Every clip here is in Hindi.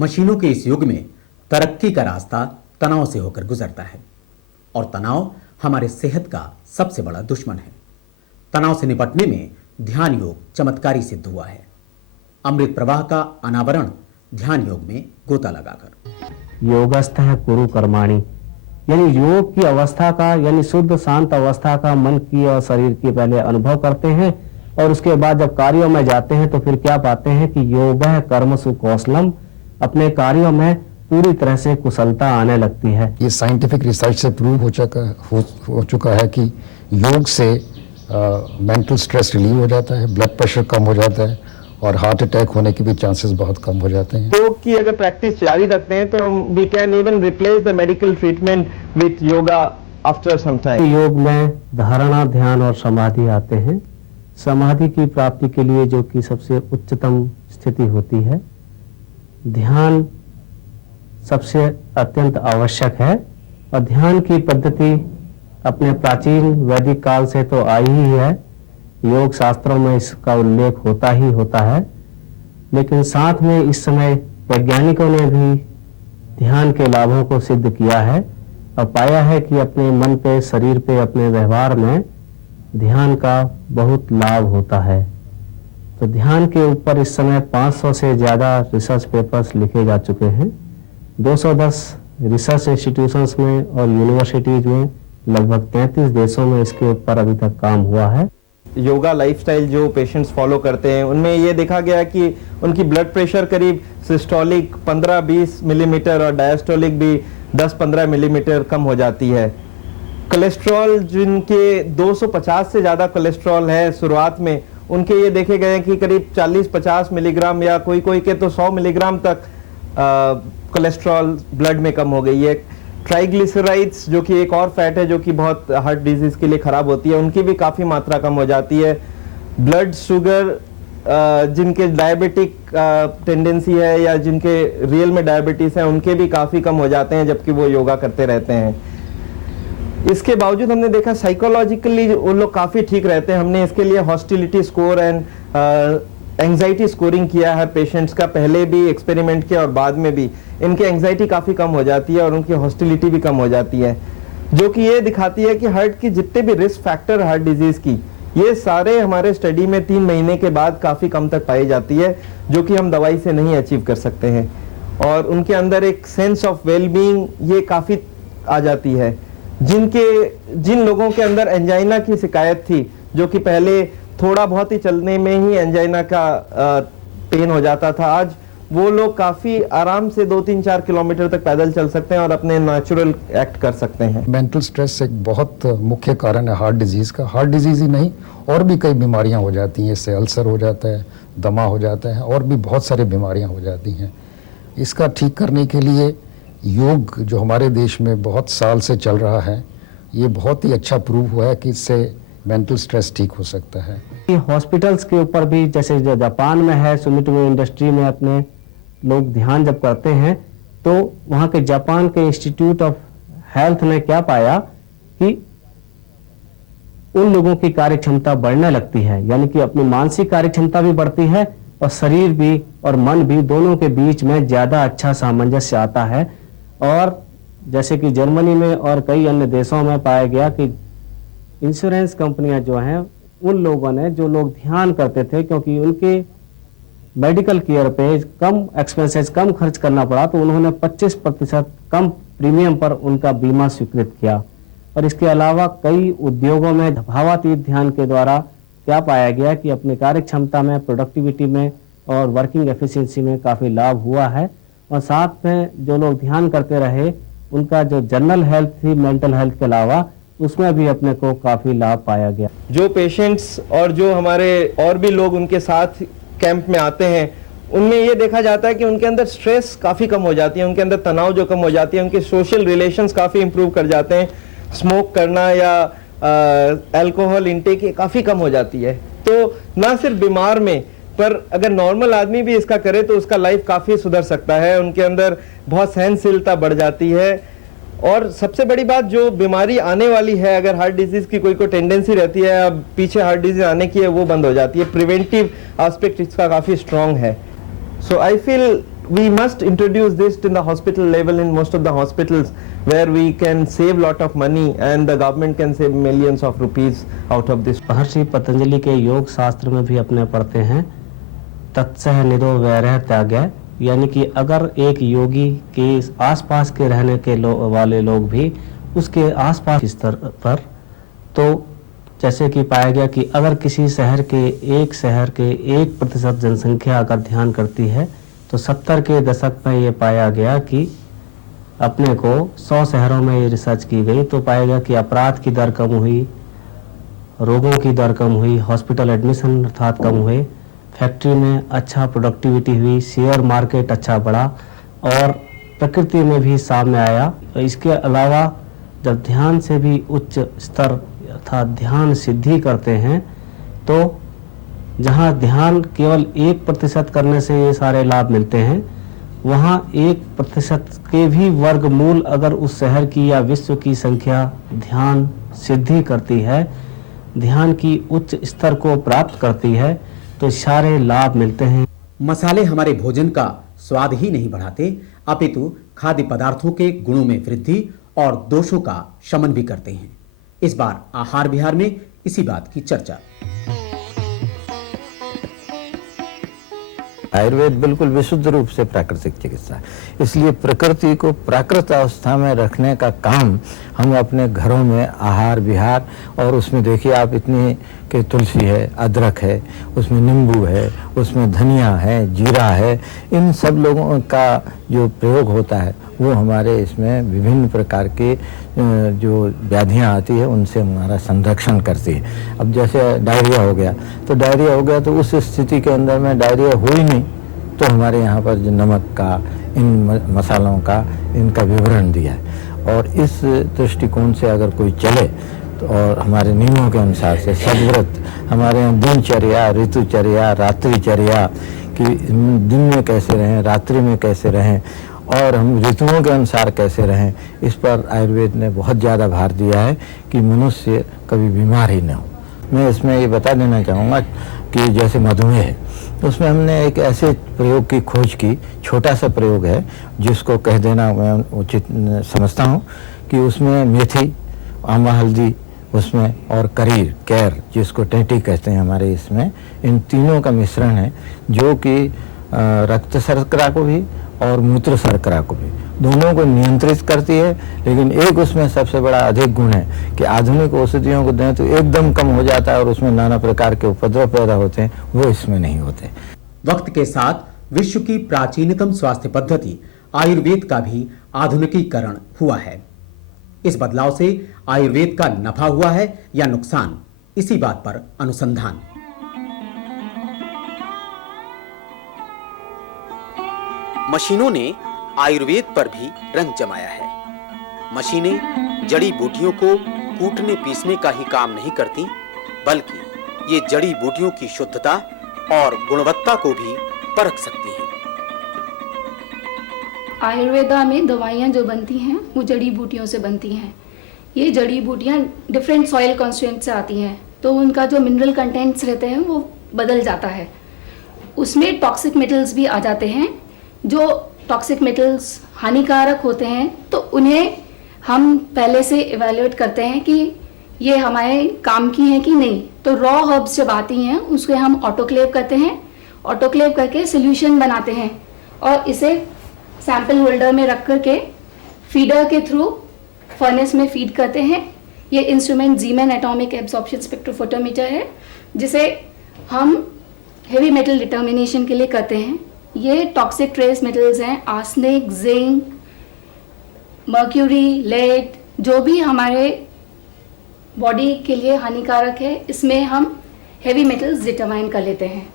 मशीनों के इस युग में तरक्की का रास्ता तनाव से होकर गुजरता है और तनाव हमारे सेहत का सबसे बड़ा दुश्मन है। तनाव से निपटने में ध्यान योग चमत्कारी सिद्ध हुआ है। अमृत प्रवाह का अनावरण ध्यान योग में गोता लगाकर। योगस्थ कुरु कर्माणि, यानी योग की अवस्था का, यानी शुद्ध शांत अवस्था का मन की और शरीर की पहले अनुभव करते हैं और उसके बाद जब कार्यों में जाते हैं तो फिर क्या पाते हैं कि योगः कर्मसु कौशलम, अपने कार्यों में पूरी तरह से कुशलता आने लगती है। ये साइंटिफिक रिसर्च से प्रूव हो चुका है कि योग से मेंटल स्ट्रेस रिलीव हो जाता है, ब्लड प्रेशर कम हो जाता है और हार्ट अटैक होने के भी चांसेस बहुत कम हो जाते हैं। योग की अगर प्रैक्टिस जारी रखते हैं तो we can even replace the medical treatment with yoga after some time. योग में धारणा, ध्यान और समाधि आते हैं। समाधि की प्राप्ति के लिए जो कि सबसे उच्चतम स्थिति होती है, ध्यान सबसे अत्यंत आवश्यक है। और ध्यान की पद्धति अपने प्राचीन वैदिक काल से तो आई ही है, योग शास्त्रों में इसका उल्लेख होता ही होता है, लेकिन साथ में इस समय वैज्ञानिकों ने भी ध्यान के लाभों को सिद्ध किया है और पाया है कि अपने मन पे, शरीर पे, अपने व्यवहार में ध्यान का बहुत लाभ होता है। तो ध्यान के ऊपर इस समय 500 से ज़्यादा रिसर्च पेपर्स लिखे जा चुके हैं। 210 रिसर्च इंस्टीट्यूशंस में और यूनिवर्सिटीज में लगभग 33 देशों में इसके ऊपर अभी तक काम हुआ है। योगा लाइफस्टाइल जो पेशेंट्स फॉलो करते हैं उनमें ये देखा गया कि उनकी ब्लड प्रेशर करीब सिस्टोलिक 15-20 मिलीमीटर और डायस्टोलिक भी 10-15 मिलीमीटर कम हो जाती है। कोलेस्ट्रॉल जिनके 250 से ज़्यादा कोलेस्ट्रॉल है शुरुआत में, उनके ये देखे गए कि करीब 40-50 मिलीग्राम या कोई कोई के तो 100 मिलीग्राम तक कोलेस्ट्रॉल ब्लड में कम हो गई है। ट्राइग्लिसराइड्स जो कि एक और फैट है जो कि बहुत हार्ट डिजीज के लिए खराब होती है, उनकी भी काफ़ी मात्रा कम हो जाती है। ब्लड शुगर जिनके डायबिटिक टेंडेंसी है या जिनके रियल में डायबिटीज़ है, उनके भी काफ़ी कम हो जाते हैं जबकि वो योगा करते रहते हैं। इसके बावजूद हमने देखा साइकोलॉजिकली वो लोग काफ़ी ठीक रहते हैं। हमने इसके लिए hostility score and anxiety scoring किया है पेशेंट्स का, पहले भी एक्सपेरिमेंट किया और बाद में भी। इनकी एंग्जाइटी काफ़ी कम हो जाती है और उनकी हॉस्टिलिटी भी कम हो जाती है, जो कि ये दिखाती है कि हार्ट की जितने भी रिस्क फैक्टर हार्ट डिजीज़ की, ये सारे हमारे स्टडी में 3 महीने के बाद काफ़ी कम तक पाई जाती है, जो कि हम दवाई से नहीं अचीव कर सकते हैं। और उनके अंदर एक सेंस ऑफ वेलबींग ये काफ़ी आ जाती है। जिन लोगों के अंदर एंजाइना की शिकायत थी, जो कि पहले थोड़ा बहुत ही चलने में ही एंजाइना का पेन हो जाता था, आज वो लोग काफ़ी आराम से 2-3-4 किलोमीटर तक पैदल चल सकते हैं और अपने नेचुरल एक्ट कर सकते हैं। मेंटल स्ट्रेस एक बहुत मुख्य कारण है हार्ट डिजीज़ का। हार्ट डिजीज़ ही नहीं, और भी कई बीमारियां हो जाती हैं। इससे अल्सर हो जाता है, दमा हो जाता है और भी बहुत सारी बीमारियां हो जाती हैं। इसका ठीक करने के लिए योग जो हमारे देश में बहुत साल से चल रहा है, ये बहुत ही अच्छा प्रूव हुआ है कि इससे मेंटल स्ट्रेस ठीक हो सकता है। हॉस्पिटल्स के ऊपर भी, जैसे जो जापान में है, सुमिटोमो इंडस्ट्री में अपने लोग ध्यान जब करते हैं तो वहाँ के जापान के इंस्टीट्यूट ऑफ हेल्थ ने क्या पाया कि उन लोगों की कार्य क्षमता बढ़ने लगती है, यानी कि अपनी मानसिक कार्य क्षमता भी बढ़ती है और शरीर भी और मन भी, दोनों के बीच में ज़्यादा अच्छा सामंजस्य आता है। और जैसे कि जर्मनी में और कई अन्य देशों में पाया गया कि इंश्योरेंस कंपनियां जो हैं, उन लोगों ने, जो लोग ध्यान करते थे, क्योंकि उनके मेडिकल केयर पे कम एक्सपेंसेस, कम खर्च करना पड़ा, तो उन्होंने 25% कम प्रीमियम पर उनका बीमा स्वीकृत किया। और इसके अलावा कई उद्योगों में भावातीत ध्यान के द्वारा क्या पाया गया कि अपनी कार्य क्षमता में, प्रोडक्टिविटी में और वर्किंग एफिशिएंसी में काफ़ी लाभ हुआ है। और साथ में जो लोग ध्यान करते रहे, उनका जो जनरल हेल्थ थी, मेंटल हेल्थ के अलावा, उसमें भी अपने को काफ़ी लाभ पाया गया। जो पेशेंट्स और जो हमारे और भी लोग उनके साथ कैंप में आते हैं, उनमें ये देखा जाता है कि उनके अंदर स्ट्रेस काफ़ी कम हो जाती है, उनके अंदर तनाव जो कम हो जाती है, उनके सोशल रिलेशंस काफ़ी इंप्रूव कर जाते हैं। स्मोक करना या अल्कोहल इंटेक काफ़ी कम हो जाती है। तो ना सिर्फ बीमार में, पर अगर नॉर्मल आदमी भी इसका करे तो उसका लाइफ काफ़ी सुधर सकता है। उनके अंदर बहुत सहनशीलता बढ़ जाती है। और सबसे बड़ी बात, जो बीमारी आने वाली है, अगर हार्ट डिजीज की कोई टेंडेंसी रहती है, अब पीछे हार्ट डिजीज आने की है, वो बंद हो जाती है। प्रिवेंटिव एस्पेक्ट इसका काफ़ी स्ट्रांग है। So I feel we must introduce this in the hospital level in most of the hospitals where we can save lot of money and the government can save millions of rupees out of this. महर्षि पतंजलि के योग शास्त्र में भी अपने पढ़ते हैं तत्सह निरो वैरह त्यागय, यानी कि अगर एक योगी के आसपास के रहने के वाले लोग भी उसके आसपास स्तर पर, तो जैसे कि पाया गया कि अगर किसी शहर के 1% जनसंख्या अगर ध्यान करती है तो 70 के दशक में ये पाया गया कि अपने को 100 शहरों में ये रिसर्च की गई तो पाया गया कि अपराध की दर कम हुई, रोगों की दर कम हुई, हॉस्पिटल एडमिशन अर्थात कम हुए, फैक्ट्री में अच्छा प्रोडक्टिविटी हुई, शेयर मार्केट अच्छा बढ़ा और प्रकृति में भी सामने आया। इसके अलावा जब ध्यान से भी उच्च स्तर अर्थात ध्यान सिद्धि करते हैं तो जहाँ ध्यान केवल 1% करने से ये सारे लाभ मिलते हैं, वहाँ 1% के भी वर्गमूल अगर उस शहर की या विश्व की संख्या ध्यान सिद्धि करती है, ध्यान की उच्च स्तर को प्राप्त करती है, तो सारे लाभ मिलते हैं। मसाले हमारे भोजन का स्वाद ही नहीं बढ़ाते, अपितु खाद्य पदार्थों के गुणों में वृद्धि और दोषों का शमन भी करते हैं। इस बार आहार विहार में इसी बात की चर्चा। आयुर्वेद बिल्कुल विशुद्ध रूप से प्राकृतिक चिकित्सा है, इसलिए प्रकृति को प्राकृत अवस्था में रखने का काम हम अपने घरों में आहार विहार, और उसमें देखिए आप इतनी कि तुलसी है, अदरक है, उसमें नींबू है, उसमें धनिया है, जीरा है, इन सब लोगों का जो प्रयोग होता है वो हमारे इसमें विभिन्न प्रकार के जो व्याधियाँ आती है उनसे हमारा संरक्षण करती है। अब जैसे डायरिया हो गया तो उस स्थिति के अंदर में डायरिया हो ही नहीं, तो हमारे यहाँ पर जो नमक का, इन मसालों का, इनका विवरण दिया है। और इस दृष्टिकोण से अगर कोई चले तो और हमारे नियमों के अनुसार से सदव्रत, हमारे यहाँ दिनचर्या, ऋतुचर्या, रात्रिचर्या कि दिन में कैसे रहें, रात्रि में कैसे रहें और हम ऋतुओं के अनुसार कैसे रहें, इस पर आयुर्वेद ने बहुत ज़्यादा भार दिया है कि मनुष्य कभी बीमार ही न हो। मैं इसमें ये बता देना चाहूँगा कि जैसे मधुमेह है, उसमें हमने एक ऐसे प्रयोग की खोज की, छोटा सा प्रयोग है जिसको कह देना मैं उचित समझता हूँ कि उसमें मेथी, आमा हल्दी उसमें और करीर, कैर जिसको टेंटी कहते हैं हमारे इसमें, इन तीनों का मिश्रण है जो कि रक्त शर्करा को भी और मूत्र शर्करा को भी दोनों को नियंत्रित करती है। लेकिन एक उसमें सबसे बड़ा अधिक गुण है कि आधुनिक औषधियों को दें तो एकदम कम हो जाता है और उसमें नाना प्रकार के उपद्रव पैदा होते हैं, वो इसमें नहीं होते। वक्त के साथ विश्व की प्राचीनतम स्वास्थ्य पद्धति आयुर्वेद का भी आधुनिकीकरण हुआ है। इस बदलाव से आयुर्वेद का नफा हुआ है या नुकसान, इसी बात पर अनुसंधान। मशीनों ने आयुर्वेद पर भी रंग जमाया है। मशीनें जड़ी बूटियों को कूटने पीसने का ही काम नहीं करती, बल्कि ये जड़ी बूटियों की शुद्धता और गुणवत्ता को भी परख सकती हैं। आयुर्वेदा में दवाइयाँ जो बनती हैं वो जड़ी बूटियों से बनती हैं। ये जड़ी बूटियाँ डिफरेंट सॉइल कॉन्स्टिट्यूएंट से आती हैं, तो उनका जो मिनरल कंटेंट्स रहते हैं वो बदल जाता है। उसमें टॉक्सिक मेटल्स भी आ जाते हैं। जो टॉक्सिक मेटल्स हानिकारक होते हैं तो उन्हें हम पहले से इवैल्यूएट करते हैं कि ये हमारे काम की हैं कि नहीं। तो रॉ हर्ब्स जब आती हैं उसको हम ऑटोक्लेव करते हैं, ऑटोक्लेव करके सोल्यूशन बनाते हैं और इसे सैंपल होल्डर में रख करके फीडर के थ्रू फर्नेस में फीड करते हैं। ये इंस्ट्रूमेंट जीमेन एटॉमिक एब्जॉर्प्शन स्पेक्ट्रोफोटोमीटर है जिसे हम हेवी मेटल डिटर्मिनेशन के लिए करते हैं। ये टॉक्सिक ट्रेस मेटल्स हैं, आर्सेनिक, जिंक, मर्क्यूरी, लेड, जो भी हमारे बॉडी के लिए हानिकारक है, इसमें हम हेवी मेटल्स डिटरमाइन कर लेते हैं।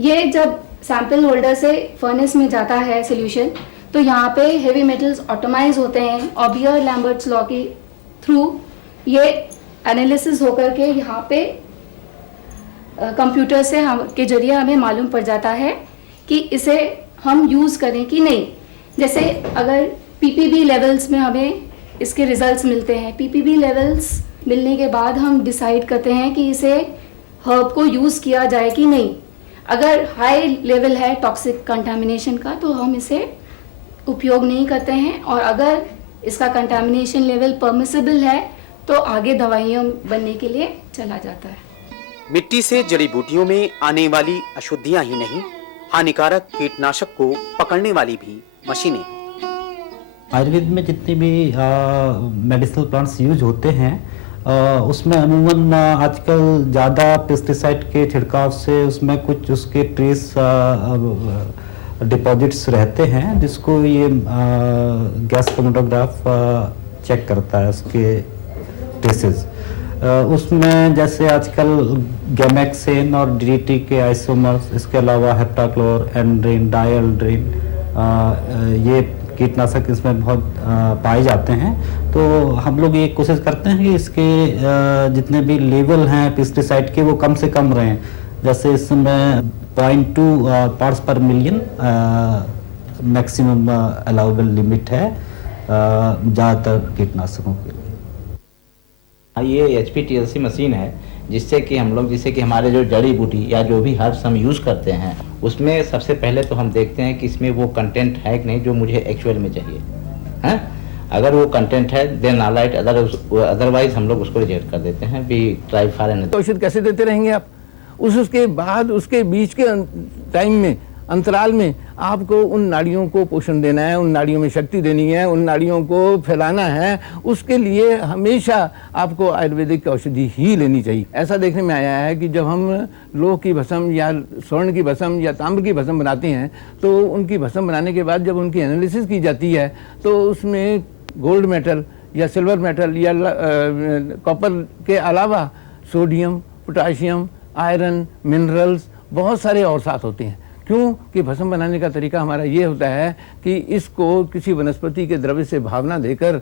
ये जब सैंपल होल्डर से फर्नेस में जाता है सोल्यूशन, तो यहाँ पे हेवी मेटल्स ऑटोमाइज होते हैं और बियर-लैम्बर्ट्स लॉ के थ्रू ये एनालिसिस होकर के यहाँ पे कंप्यूटर से के जरिए हमें मालूम पड़ जाता है कि इसे हम यूज़ करें कि नहीं। जैसे अगर पीपीबी लेवल्स में हमें इसके रिजल्ट्स मिलते हैं, पीपीबी लेवल्स मिलने के बाद हम डिसाइड करते हैं कि इसे हर्ब को यूज़ किया जाए कि नहीं। अगर हाई लेवल है टॉक्सिक कंटामिनेशन का तो हम इसे उपयोग नहीं करते हैं, और अगर इसका कंटामिनेशन लेवल परमिसिबल है तो आगे दवाइयों बनने के लिए चला जाता है। मिट्टी से जड़ी बूटियों में आने वाली अशुद्धियां ही नहीं, हानिकारक कीटनाशक को पकड़ने वाली भी मशीनें। आयुर्वेद में जितने भी मेडिसिनल प्लांट्स यूज होते हैं उसमें अमूमन आजकल ज़्यादा पेस्टिसाइड के छिड़काव से उसमें कुछ उसके ट्रेस डिपॉजिट्स रहते हैं, जिसको ये गैस क्रोमेटोग्राफ चेक करता है उसके ट्रेसेस। उसमें जैसे आजकल गैमेक्सेन और डीडीटी के आइसोमर्स, इसके अलावा हेप्टाक्लोर, एंड्रीन, डायल्ड्रीन, ये कीटनाशक इसमें बहुत पाए जाते हैं। तो हम लोग ये कोशिश करते हैं कि इसके जितने भी लेवल हैं पेस्टिसाइड के वो कम से कम रहें। जैसे इसमें 0.2 पार्ट्स पर मिलियन मैक्सिमम अलाउबल लिमिट है ज़्यादातर कीटनाशकों के लिए। ये HPTLC मशीन है जिससे कि हम लोग, जिससे कि हमारे जो जड़ी बूटी या जो भी हर्ब्स हम यूज़ करते हैं उसमें सबसे पहले तो हम देखते हैं कि इसमें वो कंटेंट है कि नहीं जो मुझे एक्चुअल में चाहिए है। अगर वो कंटेंट है देन ऑल राइट, अदरवाइज हम लोग उसको रिजेक्ट कर देते हैं। भी ट्राई फॉर एन औषध कैसे देते रहेंगे आप? उसके बाद उसके बीच के टाइम में, अंतराल में आपको उन नाड़ियों को पोषण देना है, उन नाड़ियों में शक्ति देनी है, उन नाड़ियों को फैलाना है। उसके लिए हमेशा आपको आयुर्वेदिक औषधि ही लेनी चाहिए। ऐसा देखने में आया है कि जब हम लोह की भस्म या स्वर्ण की भस्म या ताम्र की भस्म बनाते हैं तो उनकी भस्म बनाने के बाद जब उनकी एनालिसिस की जाती है तो उसमें गोल्ड मेटल या सिल्वर मेटल या कॉपर के अलावा सोडियम, पोटाशियम, आयरन, मिनरल्स बहुत सारे और साथ होते हैं। क्यों कि भस्म बनाने का तरीका हमारा ये होता है कि इसको किसी वनस्पति के द्रव्य से भावना देकर,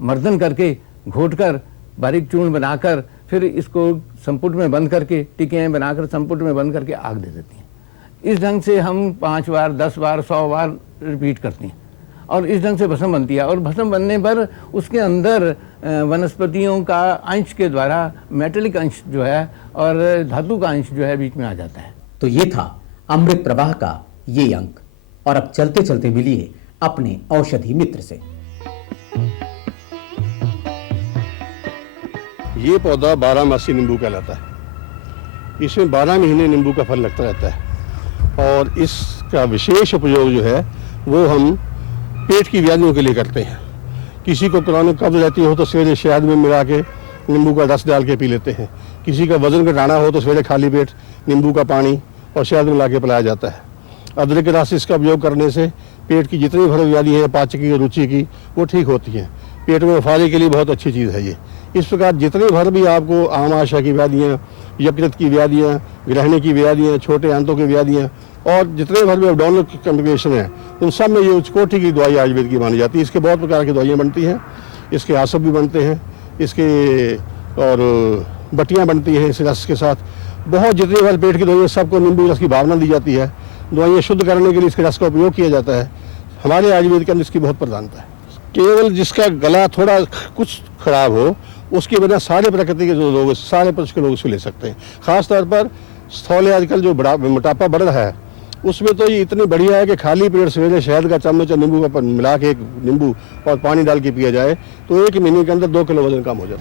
मर्दन करके, घोटकर, बारीक चूर्ण बनाकर, फिर इसको संपुट में बंद करके, टिकियाँ बनाकर संपुट में बंद करके आग दे देती हैं। इस ढंग से हम 5 बार, 10 बार, 100 बार रिपीट करते हैं और इस ढंग से भस्म बनती है। और भस्म बनने पर उसके अंदर वनस्पतियों का अंश के द्वारा मेटेलिक अंश जो है और धातु का अंश जो है बीच में आ जाता है। तो ये था अमृत प्रवाह का ये अंक, और अब चलते चलते मिलिए अपने औषधि मित्र से। ये पौधा 12मासी नींबू कहलाता है। इसमें 12 महीने नींबू का फल लगता रहता है और इसका विशेष उपयोग जो है वो हम पेट की व्याधियों के लिए करते हैं। किसी को क्रॉनिक कब्ज रहती हो तो सवेरे शहद में मिला के नींबू का रस डाल के पी लेते हैं। किसी का वजन घटाना हो तो सवेरे खाली पेट नींबू का पानी और शहद मिला के पिलाया जाता है। अदरक के रस इसका उपयोग करने से पेट की जितनी भर व्याधि है, पाचक की, रुचि की, वो ठीक होती हैं। पेट में उफारी के लिए बहुत अच्छी चीज़ है ये। इस प्रकार जितने भर भी आपको आमाशय की व्याधियाँ, यकृत की व्याधियाँ, ग्रहणी की व्याधियाँ, छोटे आंतों की व्याधियाँ और जितने भर भी एब्डोमिनल की कॉम्प्लिकेशन है उन सब में ये उच्च कोटि की दवाई आयुर्वेद की मानी जाती है। इसके बहुत प्रकार की दवाइयाँ बनती हैं। इसके आसप भी बनते हैं, इसके और बटियाँ बनती हैं इस रस के साथ। बहुत जितनी बार पेट की दवाइयाँ सबको नींबू रस की भावना दी जाती है। दवाइयाँ शुद्ध करने के लिए इसके रस का उपयोग किया जाता है। हमारे आयुर्वेद के अंदर इसकी बहुत प्रधानता है। केवल जिसका गला थोड़ा कुछ खराब हो उसकी वजह सारे प्रकृति के जो रोग, सारे प्रकार के लोग उसको ले सकते हैं। खासतौर पर स्थौल्य आजकल जो मोटापा बढ़ रहा है उसमें तो ये इतनी बढ़िया है कि खाली पेट सवेरे शहद का चम्मच नींबू का मिला के, एक नींबू और पानी डाल के पिया जाए तो 1 महीने के अंदर 2 किलो वजन कम हो जाता है।